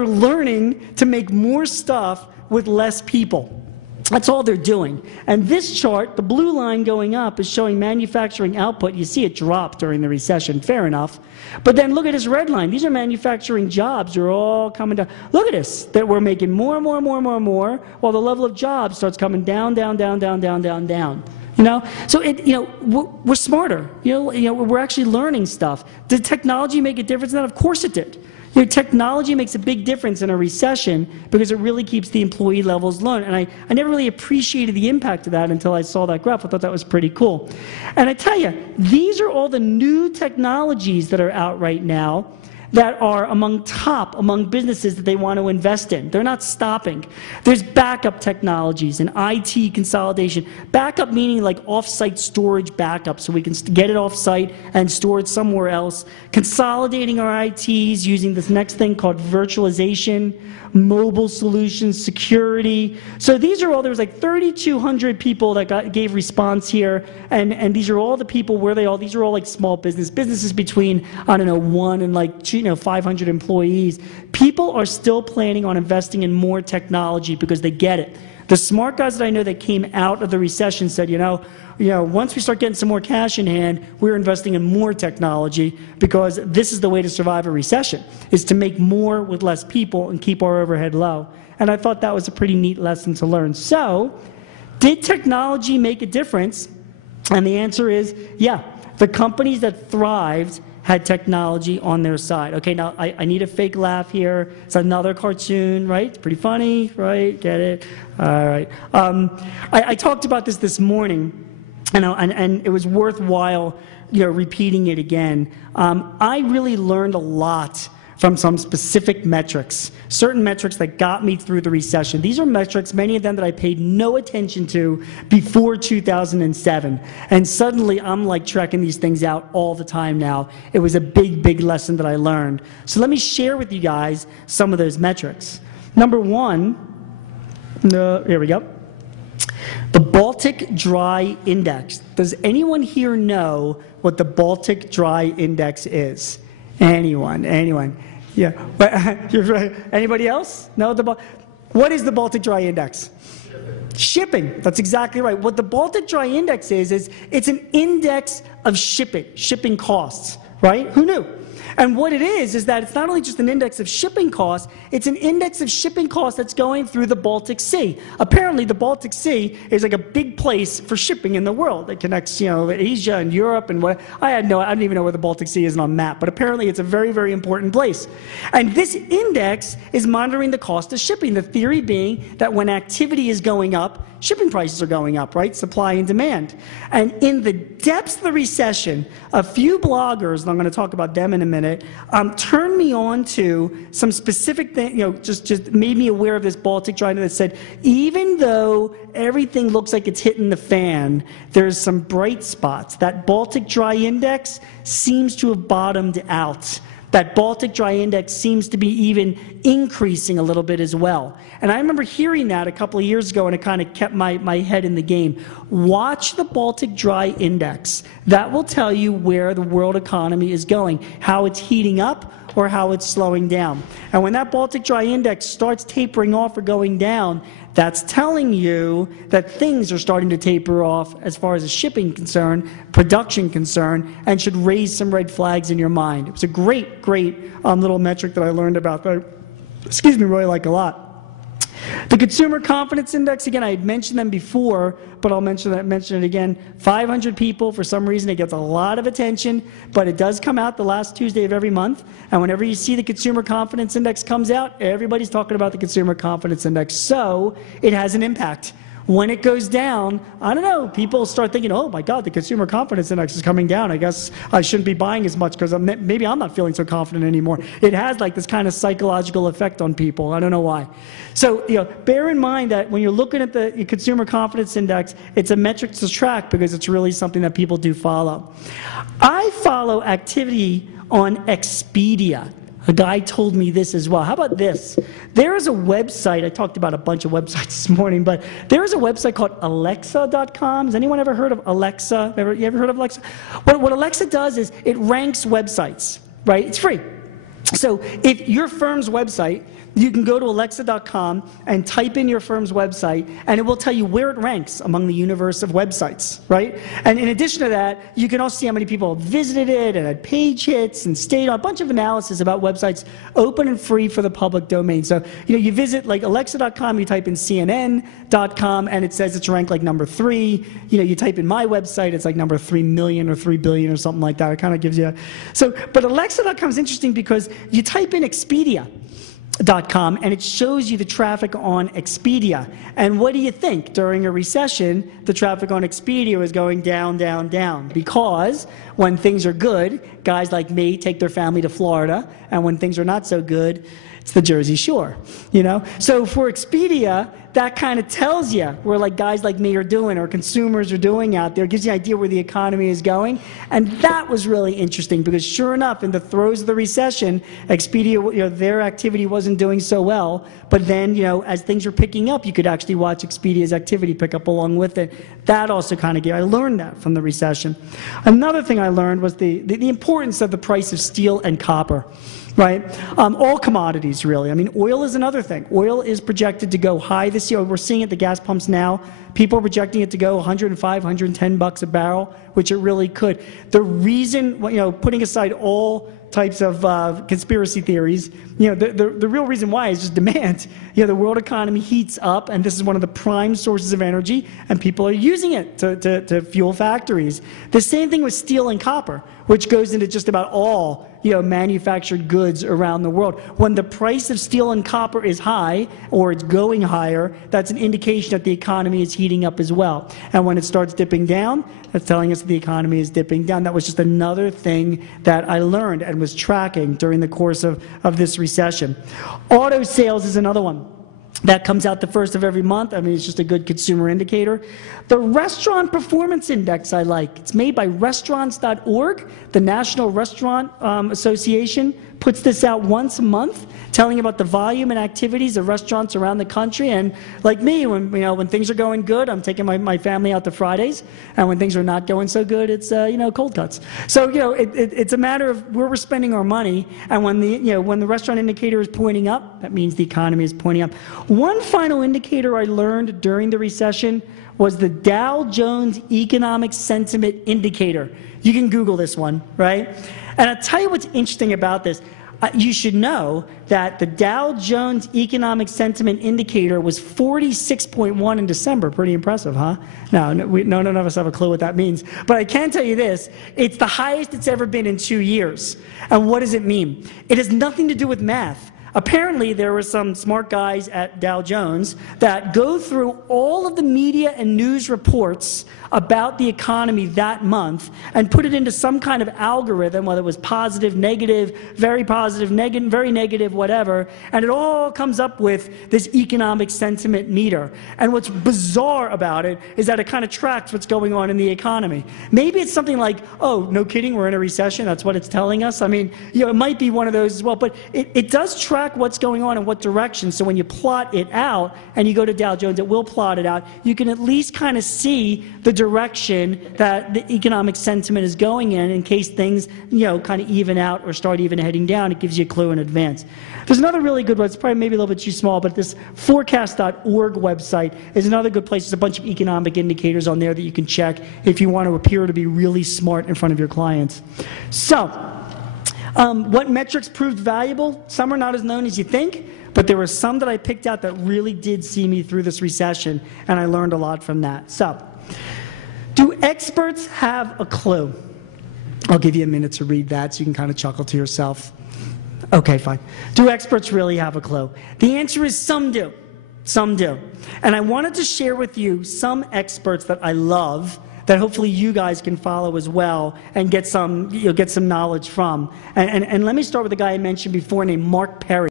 They're learning to make more stuff with less people. That's all they're doing. And this chart, the blue line going up, is showing manufacturing output. You see it dropped during the recession, fair enough. But then look at this red line. These are manufacturing jobs. They're all coming down. Look at this, that we're making more and more and more and more and more, while the level of jobs starts coming down, down, down, down, down, down, down. You know, so we're smarter. We're actually learning stuff. Did technology make a difference in that? Of course it did. Technology makes a big difference in a recession because it really keeps the employee levels low. And I never really appreciated the impact of that until I saw that graph. I thought that was pretty cool. And I tell you, these are all the new technologies that are out right now that are among businesses that they want to invest in. They're not stopping. There's backup technologies and IT consolidation. Backup meaning like off-site storage backup, so we can get it off-site and store it somewhere else. Consolidating our ITs using this next thing called virtualization, mobile solutions, security. So these are all, there was like 3,200 people that gave response here, and these are all the people where they all, these are all like small businesses between, I don't know, 1 and like 500 employees. People are still planning on investing in more technology because they get it. The smart guys that I know that came out of the recession said, once we start getting some more cash in hand, we're investing in more technology because this is the way to survive a recession, is to make more with less people and keep our overhead low. And I thought that was a pretty neat lesson to learn. So, did technology make a difference? And the answer is, yeah. The companies that thrived had technology on their side. Okay, now I need a fake laugh here. It's another cartoon, right? It's pretty funny, right? Get it? All right. I talked about this morning. And it was worthwhile, repeating it again. I really learned a lot from some specific metrics, certain metrics that got me through the recession. These are metrics, many of them that I paid no attention to before 2007. And suddenly I'm like tracking these things out all the time now. It was a big, big lesson that I learned. So let me share with you guys some of those metrics. Number one, here we go. The Baltic Dry Index. Does anyone here know what the Baltic Dry Index is? Anyone? Yeah. Anybody else? No? What is the Baltic Dry Index? Shipping. That's exactly right. What the Baltic Dry Index is it's an index of shipping costs, right? Who knew? And what it is that it's not only just an index of shipping costs, it's an index of shipping costs that's going through the Baltic Sea. Apparently, the Baltic Sea is like a big place for shipping in the world. It connects, Asia and Europe and what. I don't even know where the Baltic Sea is on a map, but apparently it's a very, very important place. And this index is monitoring the cost of shipping. The theory being that when activity is going up, shipping prices are going up, right? Supply and demand. And in the depths of the recession, a few bloggers, and I'm going to talk about them in a minute, turned me on to some specific thing, just made me aware of this Baltic Dry Index that said, even though everything looks like it's hitting the fan, there's some bright spots. That Baltic Dry Index seems to have bottomed out. That Baltic Dry Index seems to be even increasing a little bit as well. And I remember hearing that a couple of years ago, and it kind of kept my head in the game. Watch the Baltic Dry Index. That will tell you where the world economy is going, how it's heating up or how it's slowing down. And when that Baltic Dry Index starts tapering off or going down, that's telling you that things are starting to taper off as far as a shipping concern, production concern, and should raise some red flags in your mind. It was a great, great little metric that I learned about that I, really like a lot. The Consumer Confidence Index, again, I had mentioned them before, but I'll mention it again. 500 people, for some reason, it gets a lot of attention, but it does come out the last Tuesday of every month. And whenever you see the Consumer Confidence Index comes out, everybody's talking about the Consumer Confidence Index. So it has an impact. When it goes down, I don't know, people start thinking, oh my God, the Consumer Confidence Index is coming down. I guess I shouldn't be buying as much because maybe I'm not feeling so confident anymore. It has like this kind of psychological effect on people. I don't know why. So, bear in mind that when you're looking at the Consumer Confidence Index, it's a metric to track because it's really something that people do follow. I follow activity on Expedia. A guy told me this as well. How about this? There is a website, I talked about a bunch of websites this morning, but there is a website called Alexa.com. Has anyone ever heard of Alexa? You ever heard of Alexa? What Alexa does is it ranks websites, right? It's free. So if your firm's website, you can go to alexa.com and type in your firm's website, and it will tell you where it ranks among the universe of websites, right? And in addition to that, you can also see how many people have visited it and had page hits and stayed on a bunch of analysis about websites open and free for the public domain. So, you visit like alexa.com, you type in CNN.com, and it says it's ranked like number 3. You type in my website, it's like number 3 million or 3 billion or something like that. It kind of gives you but alexa.com is interesting because you type in Expedia.com and it shows you the traffic on Expedia. And what do you think? During a recession, the traffic on Expedia was going down, down, down. Because when things are good, guys like me take their family to Florida, and when things are not so good, it's the Jersey Shore, So for Expedia, that kind of tells you where like guys like me are doing or consumers are doing out there. It gives you an idea where the economy is going. And that was really interesting because sure enough, in the throes of the recession, Expedia, their activity wasn't doing so well. But then, as things were picking up, you could actually watch Expedia's activity pick up along with it. That also kind of I learned that from the recession. Another thing I learned was the importance of the price of steel and copper. Right? All commodities, really. I mean, oil is another thing. Oil is projected to go high this year. We're seeing it at the gas pumps now. People are projecting it to go 105, 110 bucks a barrel, which it really could. The reason, putting aside all types of conspiracy theories, the real reason why is just demand. The world economy heats up, and this is one of the prime sources of energy, and people are using it to fuel factories. The same thing with steel and copper, which goes into just about all manufactured goods around the world. When the price of steel and copper is high, or it's going higher, that's an indication that the economy is heating up as well. And when it starts dipping down, that's telling us that the economy is dipping down. That was just another thing that I learned and was tracking during the course of this recession. Auto sales is another one. That comes out the first of every month. I mean, it's just a good consumer indicator. The Restaurant Performance Index I like. It's made by restaurants.org. The National Restaurant Association puts this out once a month, telling about the volume and activities of restaurants around the country. And like me, when things are going good, I'm taking my family out to Fridays. And when things are not going so good, it's cold cuts. So it's a matter of where we're spending our money. And when the restaurant indicator is pointing up, that means the economy is pointing up. One final indicator I learned during the recession was the Dow Jones Economic Sentiment Indicator. You can Google this one, right? And I'll tell you what's interesting about this. You should know that the Dow Jones Economic Sentiment Indicator was 46.1 in December. Pretty impressive, huh? None of us have a clue what that means. But I can tell you this. It's the highest it's ever been in 2 years. And what does it mean? It has nothing to do with math. Apparently, there were some smart guys at Dow Jones that go through all of the media and news reports about the economy that month and put it into some kind of algorithm, whether it was positive, negative, very positive, very negative, whatever, and it all comes up with this economic sentiment meter. And what's bizarre about it is that it kind of tracks what's going on in the economy. Maybe it's something like, oh, no kidding, we're in a recession, that's what it's telling us. I mean, it might be one of those as well, but it does track what's going on in what direction. So when you plot it out, and you go to Dow Jones, it will plot it out, you can at least kind of see the direction that the economic sentiment is going in case things, kind of even out or start even heading down. It gives you a clue in advance. There's another really good one. It's probably maybe a little bit too small, but this forecast.org website is another good place. There's a bunch of economic indicators on there that you can check if you want to appear to be really smart in front of your clients. So, what metrics proved valuable? Some are not as known as you think, but there were some that I picked out that really did see me through this recession, and I learned a lot from that. So, do experts have a clue? I'll give you a minute to read that so you can kind of chuckle to yourself. Okay, fine. Do experts really have a clue? The answer is some do. Some do. And I wanted to share with you some experts that I love that hopefully you guys can follow as well and get some knowledge from. And let me start with the guy I mentioned before named Mark Perry.